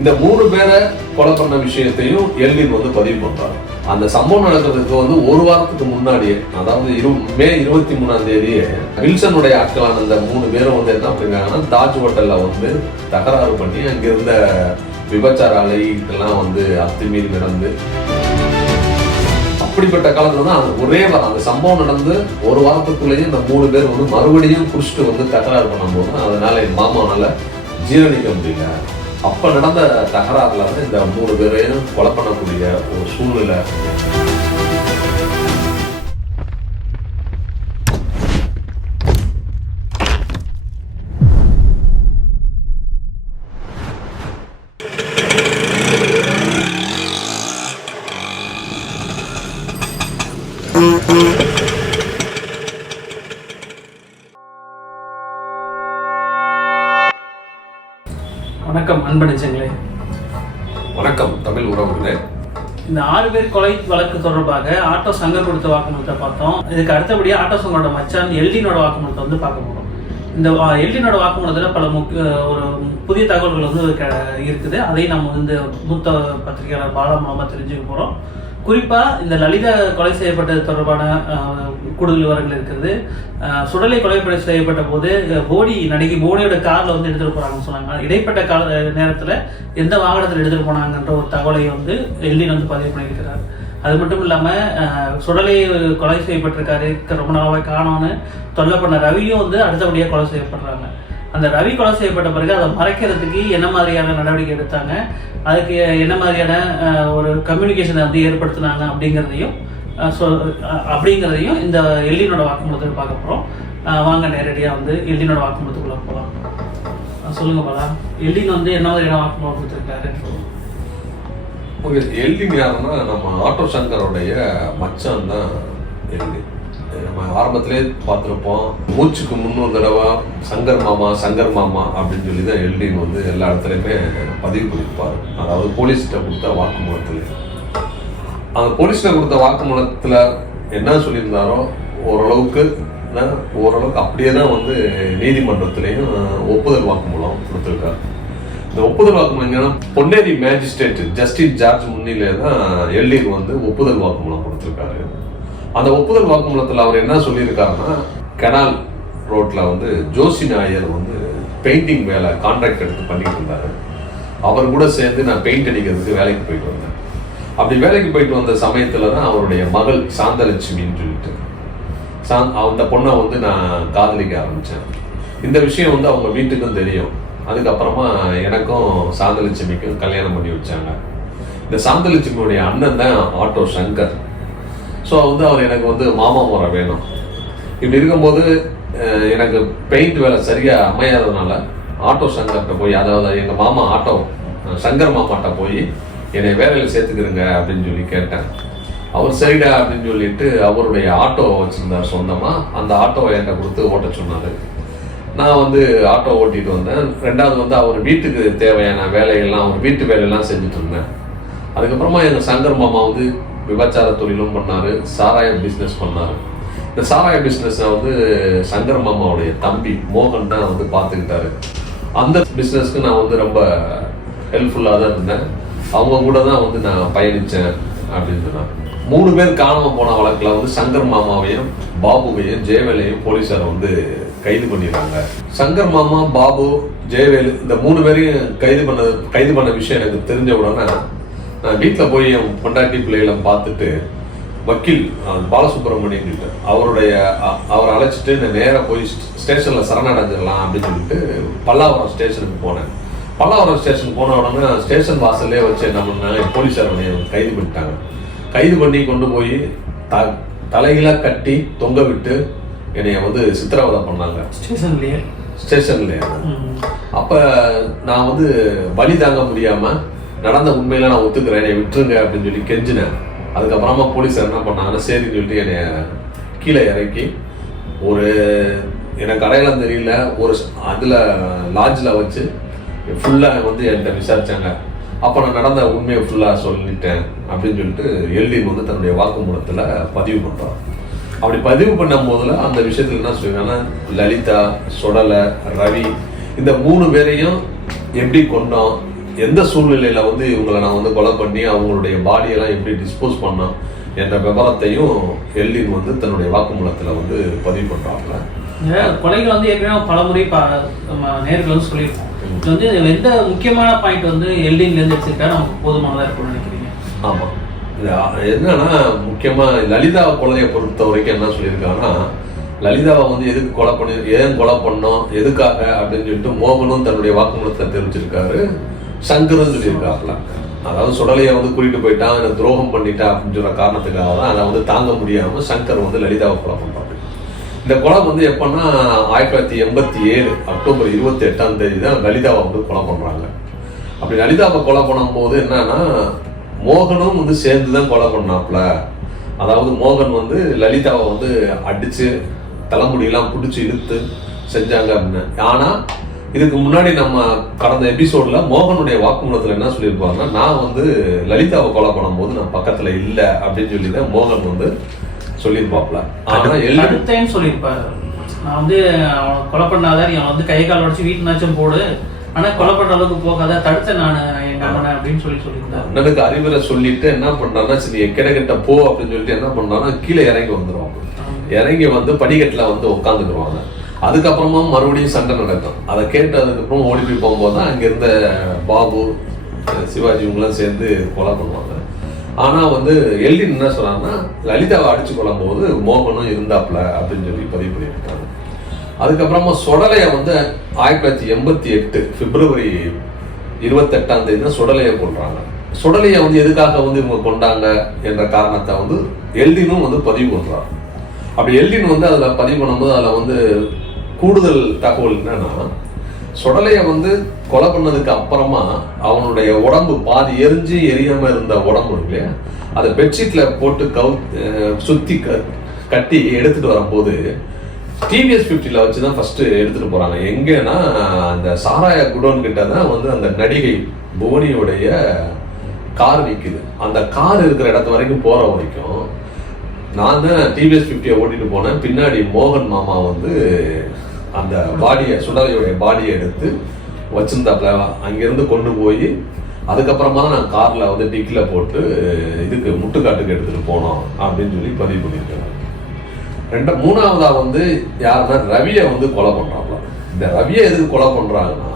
இந்த 3 பேரை கொலை பண்ண விஷயத்தையும் எல்டின் வந்து பதிவு பண்றாரு. அந்த சம்பவம் நடக்கிறதுக்கு வந்து ஒரு வாரத்துக்கு முன்னாடியே, அதாவது மே 23 வில்சனுடைய ஆட்களான அந்த 3 பேரும் வந்து என்ன பண்ணிருக்காங்கன்னா தாஜ் ஹோட்டல்ல வந்து தகராறு பண்ணி அங்கிருந்த விபச்சார அலைகள்லாம் வந்து அத்துமீறி நடந்து, அப்படிப்பட்ட காலத்துல தான் ஒரே வாரம் அந்த சம்பவம் நடந்து ஒரு வாரத்துக்குள்ளேயே இந்த 3 பேர் வந்து மறுபடியும் குடிச்சிட்டு வந்து தகராறு பண்ணும்போது அதனால என் மாமானால ஜீரணிக்க முடியல. அப்ப நடந்த தகராறுல வந்து இந்த 3 பேரையும் கொலை பண்ணக்கூடிய ஒரு சூழ்நிலை. வணக்கம் அன்பு நெஞ்சங்களே. வணக்கம் தமிழ் உறவுகளே. இந்த 6 பேர் கொலை வழக்கு தொடர்பாக ஆட்டோ சங்கர் கொடுத்த வாக்குமூலத்தை பார்த்தோம். இதுக்கு அடுத்தபடியாக ஆட்டோ சங்கரோட மச்சான் எல்டினோட வாக்குமூலத்தை வந்து பார்க்க போகிறோம். இந்த எல்டினோட வாக்குமூலத்தில் பல ஒரு புதிய தகவல்கள் வந்து இருக்குது. அதையும் நம்ம வந்து மூத்த பத்திரிகையாளர் பாலா மூலமாக தெரிஞ்சுக்க போகிறோம். குறிப்பாக இந்த லலிதா கொலை செய்யப்பட்டது தொடர்பான கூடுதல் விவரங்கள் இருக்கிறது. சுடலை கொலை செய்யப்பட்ட போது நடிகை போடியோட காரில் வந்து எடுத்துகிட்டு போகிறாங்கன்னு சொன்னாங்க. இடைப்பட்ட நேரத்தில் எந்த வாகனத்தில் எடுத்துகிட்டு போனாங்கன்ற ஒரு தகவலை வந்து எல்டின் வந்து பதிவு பண்ணியிருக்கிறார். அது மட்டும் இல்லாமல் சுடலை கொலை செய்யப்பட்டிருக்காரு, ரொம்ப நாளாக காணோன்னு தொல்லை பண்ண ரவியும் வந்து அடுத்தபடியாக கொலை செய்யப்படுறாங்க. அந்த ரவி கொலை செய்யப்பட்ட பிறகு அதை மறைக்கிறதுக்கு என்ன மாதிரியான நடவடிக்கை எடுத்தாங்க, அதுக்கு என்ன மாதிரியான ஒரு கம்யூனிகேஷனை வந்து ஏற்படுத்தினாங்க அப்படிங்கிறதையும் இந்த எல்டினோட வாக்குமூலத்தை பார்க்க போகிறோம். வாங்க நேரடியாக வந்து எல்டினோட வாக்குமூலத்துக்குள்ளே போகலாம். சொல்லுங்க பாலா, எல்டின் வந்து என்ன மாதிரியான வாக்குமூலம் கொடுத்துருக்காரு? எல்டின் யாருன்னா நம்ம ஆட்டோ சங்கரோடைய மச்சான் தான் எல்டின். நம்ம ஆரம்பத்திலே பார்த்துருப்போம், மூச்சுக்கு 300 தடவை சங்கர் மாமா அப்படின்னு சொல்லி தான் எல்டின் வந்து எல்லா இடத்துலையுமே பதிவு பண்ணியிருப்பார். அதாவது போலீஸ்கிட்ட கொடுத்த வாக்குமூலத்தில். அந்த போலீஸ்கிட்ட கொடுத்த வாக்குமூலத்தில் என்ன சொல்லியிருந்தாரோ ஓரளவுக்கு அப்படியே தான் வந்து நீதிமன்றத்திலையும் ஒப்புதல் வாக்குமூலம் கொடுத்துருக்காரு. இந்த ஒப்புதல் வாக்குமூலம் பொன்னேரி மேஜிஸ்ட்ரேட் ஜஸ்டிஸ் ஜார்ஜ் முன்னிலே தான் எல்டின் வந்து ஒப்புதல் வாக்குமூலம் கொடுத்துருக்காரு. அந்த ஒப்புதல் வாக்குமூலத்தில் அவர் என்ன சொல்லியிருக்காருன்னா, கெனால் ரோட்ல வந்து ஜோசி நாயர் வந்து பெயிண்டிங் வேலை கான்ட்ராக்ட் எடுத்து பண்ணிட்டு இருந்தாரு. அவர் கூட சேர்ந்து நான் பெயிண்ட் அடிக்கிறதுக்கு வேலைக்கு போயிட்டு வந்தேன். அப்படி வேலைக்கு போயிட்டு வந்த சமயத்துல தான் அவருடைய மகள் சாந்தலட்சுமின்னு சொல்லிட்டு அந்த பொண்ணை வந்து நான் காதலிக்க ஆரம்பிச்சேன். இந்த விஷயம் வந்து அவங்க வீட்டுக்கும் தெரியும். அதுக்கப்புறமா எனக்கும் சாந்தலட்சுமிக்கும் கல்யாணம் பண்ணி வச்சாங்க. இந்த சாந்தலட்சுமியுடைய அண்ணன் தான் ஆட்டோ சங்கர். ஸோ வந்து அவர் எனக்கு வந்து மாமா முறை வேணும். இப்படி இருக்கும்போது எனக்கு பெயிண்ட் வேலை சரியாக அமையாததுனால ஆட்டோ சங்கர்கிட்ட போய், அதாவது எங்கள் மாமா ஆட்டோ சங்கர் மாமாட்ட போய் என்னை வேலையில் சேர்த்துக்கிறங்க அப்படின்னு சொல்லி கேட்டேன். அவர் சரிடா அப்படின்னு சொல்லிட்டு அவருடைய ஆட்டோ வச்சுருந்தார் சொந்தமாக. அந்த ஆட்டோவை என்கிட்ட கொடுத்து ஓட்ட சொன்னார். நான் வந்து ஆட்டோ ஓட்டிகிட்டு வந்தேன். ரெண்டாவது வந்து அவர் வீட்டுக்கு தேவையான வேலைகள்லாம், அவர் வீட்டு வேலையெல்லாம் செஞ்சுட்டு இருந்தேன். அதுக்கப்புறமா எங்கள் சங்கர் மாமா வந்து விபச்சார தொழிலும் பண்ணாரு, சாராய பிஸ்னஸ் பண்ணாரு. இந்த சாராய பிஸ்னஸ் வந்து சங்கர் மாமாவுடைய தம்பி மோகன் தான் வந்து பார்த்துக்கிட்டாரு. அந்த பிஸ்னஸ்க்கு நான் வந்து ரொம்ப ஹெல்ப்ஃபுல்லாக தான் இருந்தேன். அவங்க கூட தான் வந்து நான் பயணித்தேன் அப்படின்னு சொன்னாங்க. 3 பேர் காணாமல் போன வழக்கில் வந்து சங்கர் மாமாவையும் பாபுவையும் ஜெயவேலையும் போலீஸார் வந்து கைது பண்ணிடுறாங்க. சங்கர் மாமா, பாபு, ஜெயவேலு இந்த 3 பேரையும் கைது பண்ண விஷயம் எனக்கு தெரிஞ்ச உடனே நான் வீட்டில் போய் என் பொண்டாட்டி பிள்ளைகளை பார்த்துட்டு வக்கீல் பாலசுப்ரமணியன் கிட்ட அவரை அழைச்சிட்டு நான் நேராக போய் ஸ்டேஷனில் சரணடைஞ்சிடலாம் அப்படின்னு சொல்லிட்டு பல்லாவரம் ஸ்டேஷனுக்கு போனேன். பல்லாவரம் ஸ்டேஷனுக்கு போன உடனே ஸ்டேஷன் வாசல்லே வச்சு என்ன பண்ணாங்க, போலீஸார் கைது பண்ணிட்டாங்க. கைது பண்ணி கொண்டு போய் தலைகளாக கட்டி தொங்க விட்டு என்னைய வந்து சித்திரவதை பண்ணாங்க ஸ்டேஷன்லேயே. அப்போ நான் வந்து வலி தாங்க முடியாமல் நடந்த உண்மையில நான் ஒத்துக்கிறேன், என்னை விட்டுருங்க அப்படின்னு சொல்லி கெஞ்சினேன். அதுக்கப்புறமா போலீஸார் என்ன பண்ணாங்கன்னா சரின்னு சொல்லிட்டு என்னை கீழே இறக்கி எனக்கு அடையாளம் தெரியல ஒரு அதில் லாட்ஜில் வச்சு ஃபுல்லாக வந்து என்கிட்ட விசாரித்தாங்க. அப்போ நான் நடந்த உண்மையை ஃபுல்லாக சொல்லிட்டேன் அப்படின்னு சொல்லிட்டு எல்டின் வந்து தன்னுடைய வாக்குமூலத்தில் பதிவு பண்ணுறான். அப்படி பதிவு பண்ணும் போதுல அந்த விஷயத்தில் என்ன சொல்லுவாங்கன்னா, லலிதா, சுடலை, ரவி இந்த 3 பேரையும் எப்படி கொண்டோம், எந்த சூழ்நிலையில வந்து இவங்களை நான் வந்து கொலை பண்ணி அவங்களுடைய பாடியெல்லாம் எப்படி டிஸ்போஸ் பண்ணோம் என்ற விவரத்தையும் எல்லின் வந்து தன்னுடைய வாக்குமூலத்துல வந்து பதிவு பண்றாங்க. கொலைகள் வந்து ஏற்கனவே பல முறை நேர்கள் வந்து சொல்லியிருக்கோம். இது வந்து எந்த முக்கியமான பாயிண்ட் வந்து எல்டின்ல இருந்து எடுத்துக்கிட்டா நமக்கு போதுமானதா இருக்கும்னு நினைக்கிறீங்க? ஆமா, என்னன்னா முக்கியமா லலிதா கொலையை பொறுத்த வரைக்கும் என்ன சொல்லியிருக்காங்கன்னா, லலிதாவை வந்து எதுக்கு கொலை பண்ணி ஏன் கொலை பண்ணோம் எதுக்காக அப்படின்னு சொல்லிட்டு மோகனும் தன்னுடைய வாக்குமூலத்தை தெரிவிச்சிருக்காரு, சங்கரும் சொல்லியிருக்காருல. அதாவது சுடலையை வந்து கூட்டிட்டு போயிட்டான், எனக்கு துரோகம் பண்ணிட்டா அப்படின்னு சொல்ற காரணத்துக்காக தான் அதை வந்து தாங்க முடியாம சங்கர் வந்து லலிதாவை கொலை பண்றாரு. இந்த கொலை வந்து எப்பன்னா 1987 அக்டோபர் 28 தான் லலிதாவை வந்து கொலை பண்றாங்க. அப்படி லலிதாவை கொலை பண்ணும் போது என்னன்னா, மோகனும் வந்து சேர்ந்துதான் கொலை பண்ணாப்புல. அதாவது மோகன் வந்து லலிதாவை வந்து அடிச்சு தலைமுடியெல்லாம் பிடிச்சி இழுத்து செஞ்சாங்க அப்படின்னு. ஆனா இதுக்கு முன்னாடி நம்ம கடந்த எபிசோட்ல மோகனுடைய வாக்குமூலத்துல என்ன சொல்லியிருப்பாங்கன்னா, நான் வந்து லலிதாவை கொலை பண்ணும்போது நான் பக்கத்துல இல்லை அப்படின்னு சொல்லிதான் மோகன் வந்து சொல்லியிருப்பாப்ல. ஆனா எல்லாத்தையும் சொல்லியிருப்பாரு, நான் வந்து அவன் கொலை பண்ணாத, நீ அவன் வந்து கை கால் உடச்சு வீட்டுனாச்சும் போடு, ஆனா கொலை பண்ற அளவுக்கு போகாத, தடுத்த நான் எங்க அண்ணனை அப்படின்னு சொல்லியிருந்தேன். அண்ணனுக்கு அறிவுரை சொல்லிட்டு என்ன பண்றான்னா, சரி கிட்ட போ அப்படின்னு சொல்லிட்டு என்ன பண்றான்னா, கீழே இறங்கி வந்துருவாங்க. இறங்கி வந்து படிக்கட்டுல வந்து உட்காந்துக்குருவாங்க. அதுக்கப்புறமா மறுபடியும் சண்டை நடக்கும். அதை கேட்டு அதுக்கப்புறம் ஓடி போய் போகும்போது தான் அங்க இருந்த பாபு, சிவாஜி இவங்கெல்லாம் சேர்ந்து கொலை பண்ணுவாங்க. ஆனா வந்து எல்டின் என்ன சொல்றாங்கன்னா, லலிதாவை அடிச்சு கொள்ளும் போது மோகனும் இருந்தாப்ல அப்படின்னு சொல்லி பதிவு பண்ணியிருக்காங்க. அதுக்கப்புறமா சுடலையை வந்து 1988 பிப்ரவரி 28 தான் சுடலையை கொள்றாங்க. சுடலையை வந்து எதுக்காக வந்து இவங்க கொண்டாங்க என்ற காரணத்தை வந்து எல்டினும் வந்து பதிவு பண்றாங்க. அப்படி எல்டின் வந்து அதுல பதிவு பண்ணும்போது அதுல வந்து கூடுதல் தகவல் என்னன்னா, சுடலையை வந்து கொலை பண்ணதுக்கு அப்புறமா அவனுடைய உடம்பு பாதி எரியாம இருந்த உடம்பு இல்லையா, அதை பெட்ஷீட்ல போட்டு சுத்தி கட்டி எடுத்துட்டு வரும்போது டிவிஎஸ் 50ல வச்சுதான் ஃபர்ஸ்ட் எடுத்துட்டு போறாங்க. எங்கன்னா அந்த சாராய குடோன் கிட்ட தான் வந்து அந்த நடிகை புவனியோடைய கார் நிக்குது. அந்த கார் இருக்கிற இடத்து வரைக்கும் போற வரைக்கும் நான் தான் டிவிஎஸ் 50 ஓட்டிட்டு போனேன். பின்னாடி மோகன் மாமா வந்து அந்த பாடியை, சுடலையோடைய பாடியை எடுத்து வச்சிருந்தாப்ல. அங்கிருந்து கொண்டு போய் அதுக்கப்புறமா தான் நான் கார்ல வந்து டிக்கில போட்டு இதுக்கு முட்டுக்காட்டுக்கு எடுத்துட்டு போனோம் அப்படின்னு சொல்லி பதிவு பண்ணியிருக்காங்க. மூணாவதா வந்து யாருன்னா ரவியை வந்து கொலை பண்றாங்க. இந்த ரவியை எதுக்கு கொலை பண்றாங்கன்னா,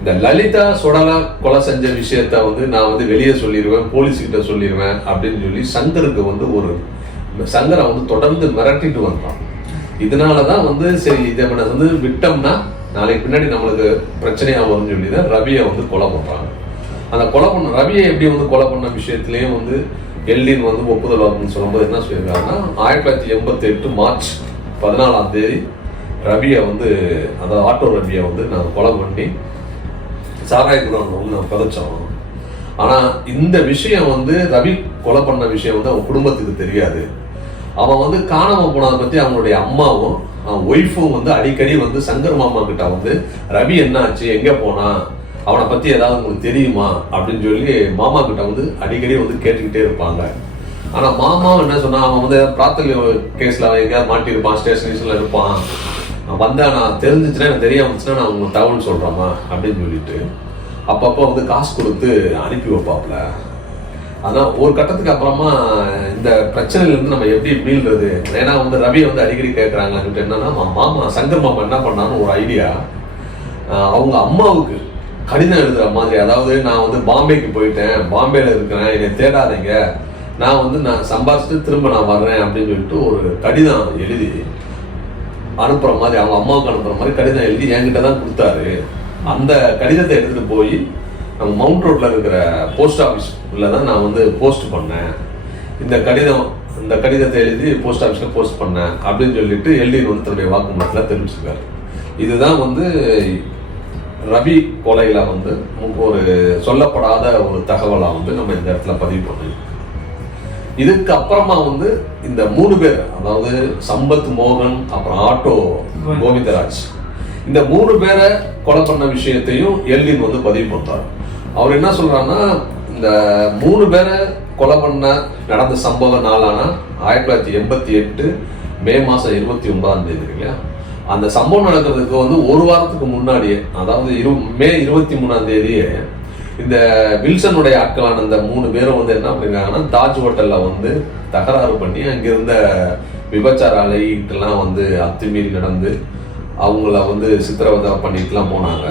இந்த லலிதா சுடலை கொலை செஞ்ச விஷயத்த வந்து நான் வந்து வெளியே சொல்லிடுவேன், போலீஸ் கிட்ட சொல்லிடுவேன் அப்படின்னு சொல்லி சங்கருக்கு வந்து சங்கரை வந்து தொடர்ந்து மிரட்டிட்டு வந்தான். இதனாலதான் வந்து சரி இதை வந்து விட்டோம்னா நாளைக்கு பின்னாடி நம்மளுக்கு பிரச்சனையா வரும்னு சொல்லி தான் ரவியை வந்து கொலை பண்றாங்க. அந்த கொலை பண்ண ரவியை எப்படி வந்து கொலை பண்ண விஷயத்திலயும் வந்து எல்டின் வந்து ஒப்புதல் வரும்னு சொல்லும்போது என்ன சொல்லியிருக்காங்கன்னா, 1988 மார்ச் 14 ரவியை வந்து, அதாவது ஆட்டோ ரவியை வந்து நாங்கள் கொலை பண்ணி சாராயகுடம் நாங்கள் புதைச்சோம். ஆனா இந்த விஷயம் வந்து ரவி கொலை பண்ண விஷயம் வந்து அவன் குடும்பத்துக்கு தெரியாது. அவன் வந்து காணாம போனதை பத்தி அவனுடைய அம்மாவும் ஒய்ஃபும் வந்து அடிக்கடி வந்து சங்கர் மாமா கிட்ட வந்து ரவி என்ன ஆச்சு, எங்க போனா, அவனை பத்தி ஏதாவது உங்களுக்கு தெரியுமா அப்படின்னு சொல்லி மாமா கிட்ட வந்து அடிக்கடி வந்து கேட்டுக்கிட்டே இருப்பாங்க. ஆனா மாமாவும் என்ன சொன்னா, அவன் வந்து பிரார்த்தனை கேஸ்ல அவன் எங்கேயாவது மாட்டிருப்பான், ஸ்டேஷன்ல இருப்பான், வந்தா நான் தெரிஞ்சிச்சுன்னா எனக்கு தெரிய வந்துச்சுன்னா நான் உங்களுக்கு தகவல் சொல்றேம்மா அப்படின்னு சொல்லிட்டு அப்பப்போ வந்து காசு கொடுத்து அனுப்பி வைப்பாப்ல. அதான் ஒரு கட்டத்துக்கு அப்புறமா இந்த பிரச்சனையிலிருந்து நம்ம எப்படி மீள்றது, ஏன்னா வந்து ரவியை வந்து அடிக்கடி கேட்கறாங்கன்னு என்னன்னா, மாமா சங்கர் மாமா என்ன பண்ணான்னு ஒரு ஐடியா, அவங்க அம்மாவுக்கு கடிதம் எழுதுற மாதிரி, அதாவது நான் வந்து பாம்பேக்கு போயிட்டேன், பாம்பேல இருக்கிறேன், என்னை தேடாதீங்க, நான் வந்து நான் சம்பாதிச்சுட்டு திரும்ப நான் வர்றேன் அப்படின்னு சொல்லிட்டு ஒரு கடிதம் எழுதி அனுப்புற மாதிரி, அவங்க அம்மாவுக்கு அனுப்புற மாதிரி கடிதம் எழுதி என்கிட்ட தான் கொடுத்தாரு. அந்த கடிதத்தை எடுத்துட்டு போய் நம்ம மவுண்ட் ரோட்ல இருக்கிற போஸ்ட் ஆஃபீஸ்ல தான் நான் வந்து போஸ்ட் பண்ணேன். இந்த கடிதத்தை எழுதி போஸ்ட் ஆஃபீஸ்ல போஸ்ட் பண்ணேன் அப்படின்னு சொல்லிட்டு எல்டின் வந்து தன்னுடைய வாக்குமூலத்துல தெரிவிச்சிருக்காரு. இதுதான் வந்து ரவி கொலையில வந்து ஒரு சொல்லப்படாத ஒரு தகவலா வந்து நம்ம இந்த இடத்துல பதிவு பண்ணோம். இதுக்கு அப்புறமா வந்து இந்த 3 பேர், அதாவது சம்பத், மோகன், அப்புறம் ஆட்டோ கோவிந்தராஜ், இந்த 3 பேரை கொலை பண்ண விஷயத்தையும் எல்டின் வந்து பதிவு பண்றாரு. அவர் என்ன சொல்றாருன்னா, இந்த 3 பேரை கொலை பண்ண நடந்த சம்பவ நாளான 1988 மே மாசம் 29 இல்லையா, அந்த சம்பவம் நடக்கிறதுக்கு வந்து ஒரு வாரத்துக்கு முன்னாடியே, அதாவது மே 23 இந்த வில்சனுடைய ஆட்களான இந்த 3 பேரும் வந்து என்ன பண்ணிருக்காங்கன்னா தாஜ் ஹோட்டல்ல வந்து தகராறு பண்ணி அங்கிருந்த விபச்சார அலைகிட்டெல்லாம் வந்து அத்துமீறி நடந்து அவங்கள வந்து சித்திரவதை பண்ணிட்டுலாம் போனாங்க.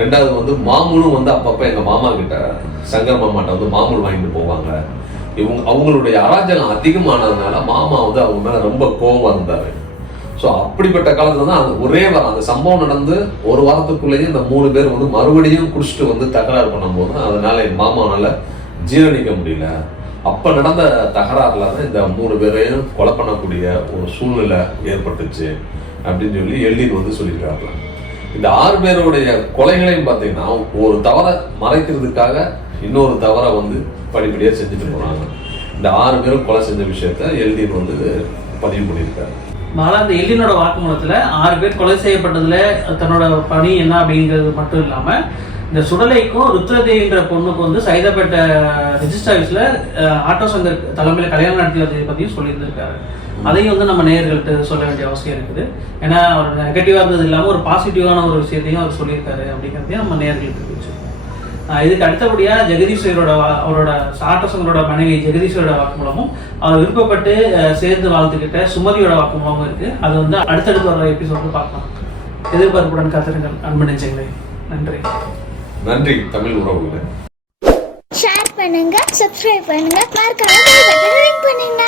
ரெண்டாவது வந்து மாமூலும் வந்து அப்பப்போ எங்கள் மாமா கிட்ட சங்கர் மாமாட்ட வந்து மாமூல் வாங்கிட்டு போவாங்க. அவங்களுடைய அராஜகம் அதிகமானதுனால மாமா வந்து அவங்க மேலே ரொம்ப கோபம் இருந்தார். ஸோ அப்படிப்பட்ட காலத்தில் தான் ஒரே வாரம் அந்த சம்பவம் நடந்து ஒரு வாரத்துக்குள்ளேயே இந்த 3 பேர் வந்து மறுபடியும் குடிச்சிட்டு வந்து தகராறு பண்ணும்போது அதனால என் மாமானால ஜீரணிக்க முடியல. அப்போ நடந்த தகராறுல தான் இந்த 3 பேரையும் கொலை பண்ணக்கூடிய ஒரு சூழ்நிலை ஏற்பட்டுச்சு அப்படின்னு சொல்லி எல்டின் வந்து சொல்லியிருக்காருல. இந்த 6 பேருடைய கொலைகளையும் பார்த்தீங்கன்னா ஒரு தவறை மறைக்கிறதுக்காக இன்னொரு தவறை வந்து படிப்படியாக செஞ்சுட்டு போனாங்க. இந்த 6 பேரும் கொலை செஞ்ச விஷயத்த எல்டின் வந்து பதிவு பண்ணியிருக்காரு. மாலா இந்த எல்டினோட வாக்குமூலத்துல 6 பேர் கொலை செய்யப்பட்டதுல தன்னோட பணி என்ன அப்படிங்கிறது மட்டும் இல்லாம இந்த சுடலைக்கும் ருத்ரதேவின்ற பொண்ணுக்கு வந்து சைதாப்பேட்டை ரெஜிஸ்டர் ஆஃபீஸ்ல ஆட்டோ சங்கர் தலைமையில கல்யாணம் நடத்தியதை பத்தியும் சொல்லியிருந்திருக்காரு. அதையும் வந்து நம்ம நேயர்கள்ட்ட சொல்ல வேண்டிய அவசியம் இருக்குது. ஏன்னா அவர் நெகட்டிவா இருந்தது இல்லாம ஒரு பாசிட்டிவான ஒரு விஷயத்தையும் அவர் சொல்லியிருக்காரு அப்படிங்கிறதையும் நம்ம நேயர்களுக்கு தெரிவிச்சு. இதுக்கு அடுத்தபடியா ஜெகதீஸ்வரோட அவரோட ஆட்டோ சங்கரோட மனைவி ஜெகதீஸ்வரோட வாக்குமூலமும் அவர் விருப்பப்பட்டு சேர்ந்து வாழ்த்துக்கிட்ட சுமதியோட வாக்குமூலமும் இருக்கு. அது வந்து அடுத்தடுத்து வர எபிசோடு பார்க்கலாம். எதிர்பார்ப்புடன் காத்திருங்கள் அன்பு நெஞ்சங்களே. நன்றி. நன்றி தமிழ் உறவுகளே. ஷேர் பண்ணுங்க, சப்ஸ்கிரைப் பண்ணுங்க, மறக்காம பெல் பட்டனை கிளிக் பண்ணுங்க.